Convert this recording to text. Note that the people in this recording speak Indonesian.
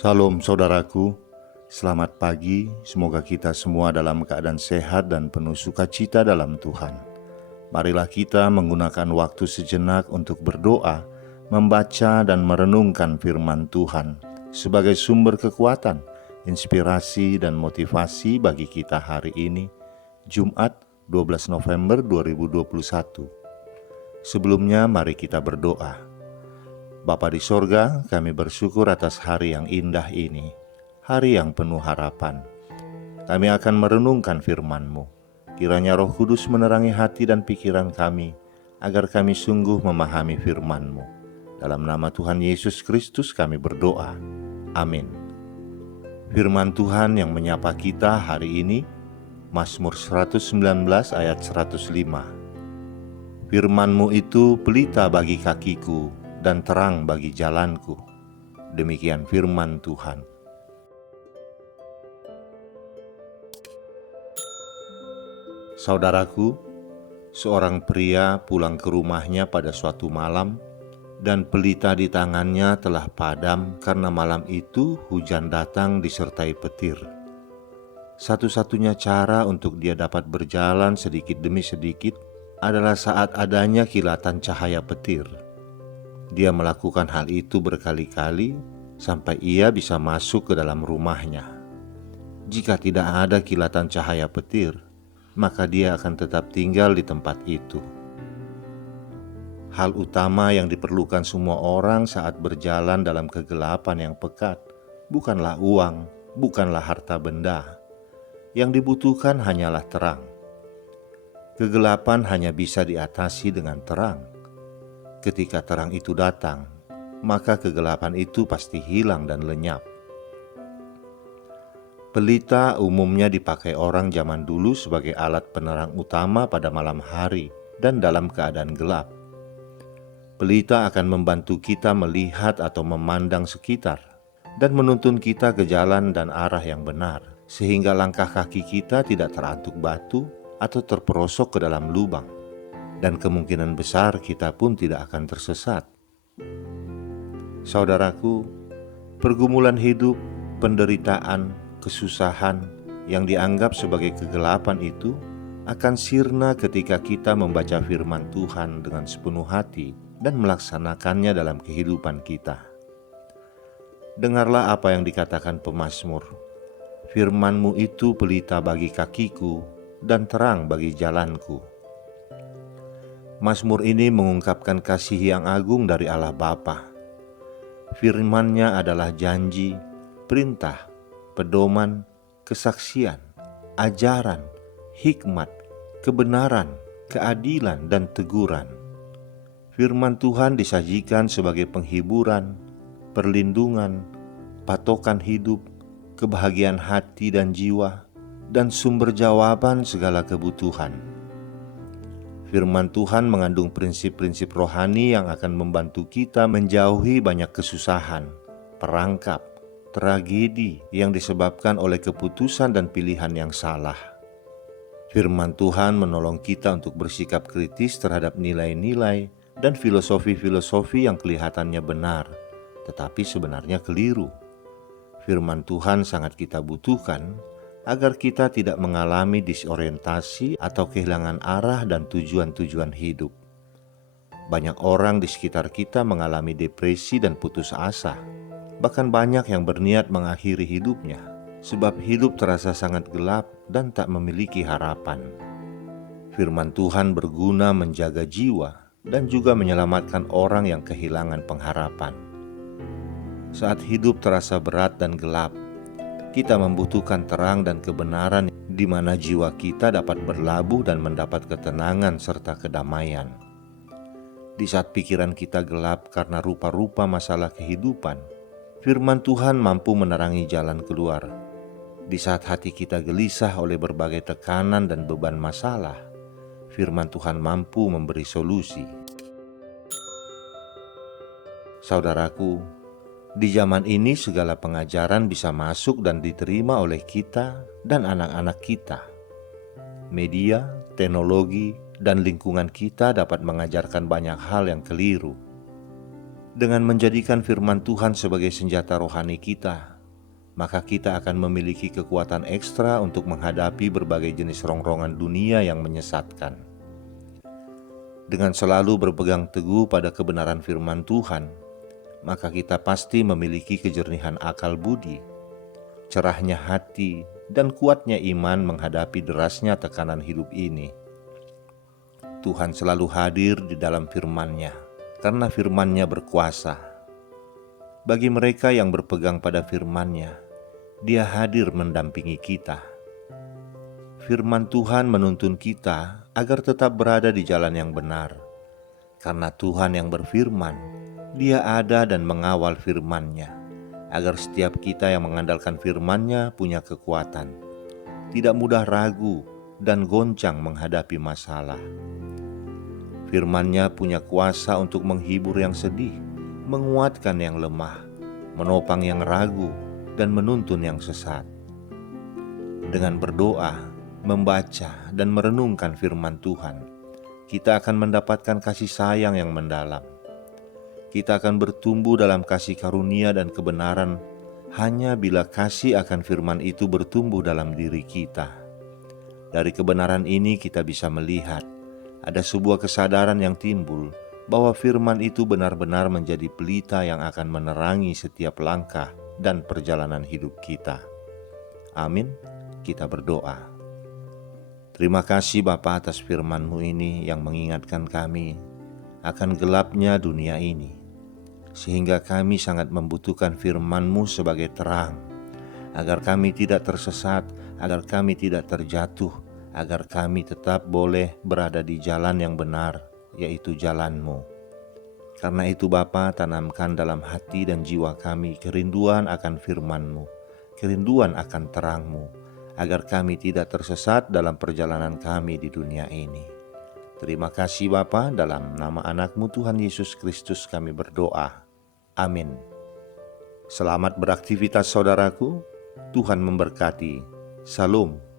Salam saudaraku, selamat pagi, semoga kita semua dalam keadaan sehat dan penuh sukacita dalam Tuhan. Marilah kita menggunakan waktu sejenak untuk berdoa, membaca dan merenungkan firman Tuhan sebagai sumber kekuatan, inspirasi dan motivasi bagi kita hari ini, Jumat 12 November 2021. Sebelumnya mari kita berdoa. Bapa di sorga, kami bersyukur atas hari yang indah ini, hari yang penuh harapan. Kami akan merenungkan firman-Mu. Kiranya Roh Kudus menerangi hati dan pikiran kami, agar kami sungguh memahami firman-Mu. Dalam nama Tuhan Yesus Kristus kami berdoa. Amin. Firman Tuhan yang menyapa kita hari ini, Mazmur 119 ayat 105. Firman-Mu itu pelita bagi kakiku, dan terang bagi jalanku. Demikian firman Tuhan. Saudaraku, seorang pria pulang ke rumahnya pada suatu malam, dan pelita di tangannya telah padam karena malam itu hujan datang disertai petir. Satu-satunya cara untuk dia dapat berjalan sedikit demi sedikit adalah saat adanya kilatan cahaya petir. Dia melakukan hal itu berkali-kali sampai ia bisa masuk ke dalam rumahnya. Jika tidak ada kilatan cahaya petir, maka dia akan tetap tinggal di tempat itu. Hal utama yang diperlukan semua orang saat berjalan dalam kegelapan yang pekat bukanlah uang, bukanlah harta benda. Yang dibutuhkan hanyalah terang. Kegelapan hanya bisa diatasi dengan terang. Ketika terang itu datang, maka kegelapan itu pasti hilang dan lenyap. Pelita umumnya dipakai orang zaman dulu sebagai alat penerang utama pada malam hari dan dalam keadaan gelap. Pelita akan membantu kita melihat atau memandang sekitar dan menuntun kita ke jalan dan arah yang benar, sehingga langkah kaki kita tidak terantuk batu atau terperosok ke dalam lubang. Dan kemungkinan besar kita pun tidak akan tersesat. Saudaraku, pergumulan hidup, penderitaan, kesusahan yang dianggap sebagai kegelapan itu akan sirna ketika kita membaca firman Tuhan dengan sepenuh hati dan melaksanakannya dalam kehidupan kita. Dengarlah apa yang dikatakan pemazmur. Firman-Mu itu pelita bagi kakiku dan terang bagi jalanku. Mazmur ini mengungkapkan kasih yang agung dari Allah Bapa. Firman-Nya adalah janji, perintah, pedoman, kesaksian, ajaran, hikmat, kebenaran, keadilan, dan teguran. Firman Tuhan disajikan sebagai penghiburan, perlindungan, patokan hidup, kebahagiaan hati dan jiwa, dan sumber jawaban segala kebutuhan. Firman Tuhan mengandung prinsip-prinsip rohani yang akan membantu kita menjauhi banyak kesusahan, perangkap, tragedi yang disebabkan oleh keputusan dan pilihan yang salah. Firman Tuhan menolong kita untuk bersikap kritis terhadap nilai-nilai dan filosofi-filosofi yang kelihatannya benar, tetapi sebenarnya keliru. Firman Tuhan sangat kita butuhkan agar kita tidak mengalami disorientasi atau kehilangan arah dan tujuan-tujuan hidup. Banyak orang di sekitar kita mengalami depresi dan putus asa. Bahkan banyak yang berniat mengakhiri hidupnya, sebab hidup terasa sangat gelap dan tak memiliki harapan. Firman Tuhan berguna menjaga jiwa dan juga menyelamatkan orang yang kehilangan pengharapan. Saat hidup terasa berat dan gelap, kita membutuhkan terang dan kebenaran di mana jiwa kita dapat berlabuh dan mendapat ketenangan serta kedamaian. Di saat pikiran kita gelap karena rupa-rupa masalah kehidupan, firman Tuhan mampu menerangi jalan keluar. Di saat hati kita gelisah oleh berbagai tekanan dan beban masalah, firman Tuhan mampu memberi solusi. Saudaraku, di zaman ini segala pengajaran bisa masuk dan diterima oleh kita dan anak-anak kita. Media, teknologi, dan lingkungan kita dapat mengajarkan banyak hal yang keliru. Dengan menjadikan firman Tuhan sebagai senjata rohani kita, maka kita akan memiliki kekuatan ekstra untuk menghadapi berbagai jenis rongrongan dunia yang menyesatkan. Dengan selalu berpegang teguh pada kebenaran firman Tuhan, maka kita pasti memiliki kejernihan akal budi, cerahnya hati, dan kuatnya iman menghadapi derasnya tekanan hidup ini. Tuhan selalu hadir di dalam firman-Nya, karena firman-Nya berkuasa. Bagi mereka yang berpegang pada firman-Nya, Dia hadir mendampingi kita. Firman Tuhan menuntun kita agar tetap berada di jalan yang benar. Karena Tuhan yang berfirman, Dia ada dan mengawal firman-Nya, agar setiap kita yang mengandalkan firman-Nya punya kekuatan, tidak mudah ragu dan goncang menghadapi masalah. Firman-Nya punya kuasa untuk menghibur yang sedih, menguatkan yang lemah, menopang yang ragu, dan menuntun yang sesat. Dengan berdoa, membaca, dan merenungkan firman Tuhan, kita akan mendapatkan kasih sayang yang mendalam. Kita akan bertumbuh dalam kasih karunia dan kebenaran hanya bila kasih akan firman itu bertumbuh dalam diri kita. Dari kebenaran ini kita bisa melihat ada sebuah kesadaran yang timbul bahwa firman itu benar-benar menjadi pelita yang akan menerangi setiap langkah dan perjalanan hidup kita. Amin. Kita berdoa. Terima kasih Bapa atas firman-Mu ini yang mengingatkan kami akan gelapnya dunia ini, sehingga kami sangat membutuhkan firman-Mu sebagai terang, agar kami tidak tersesat, agar kami tidak terjatuh, agar kami tetap boleh berada di jalan yang benar, yaitu jalan-Mu. Karena itu Bapa, tanamkan dalam hati dan jiwa kami kerinduan akan firman-Mu, kerinduan akan terang-Mu, agar kami tidak tersesat dalam perjalanan kami di dunia ini. Terima kasih Bapa, dalam nama anak-Mu Tuhan Yesus Kristus kami berdoa. Amin. Selamat beraktivitas saudaraku, Tuhan memberkati. Salam.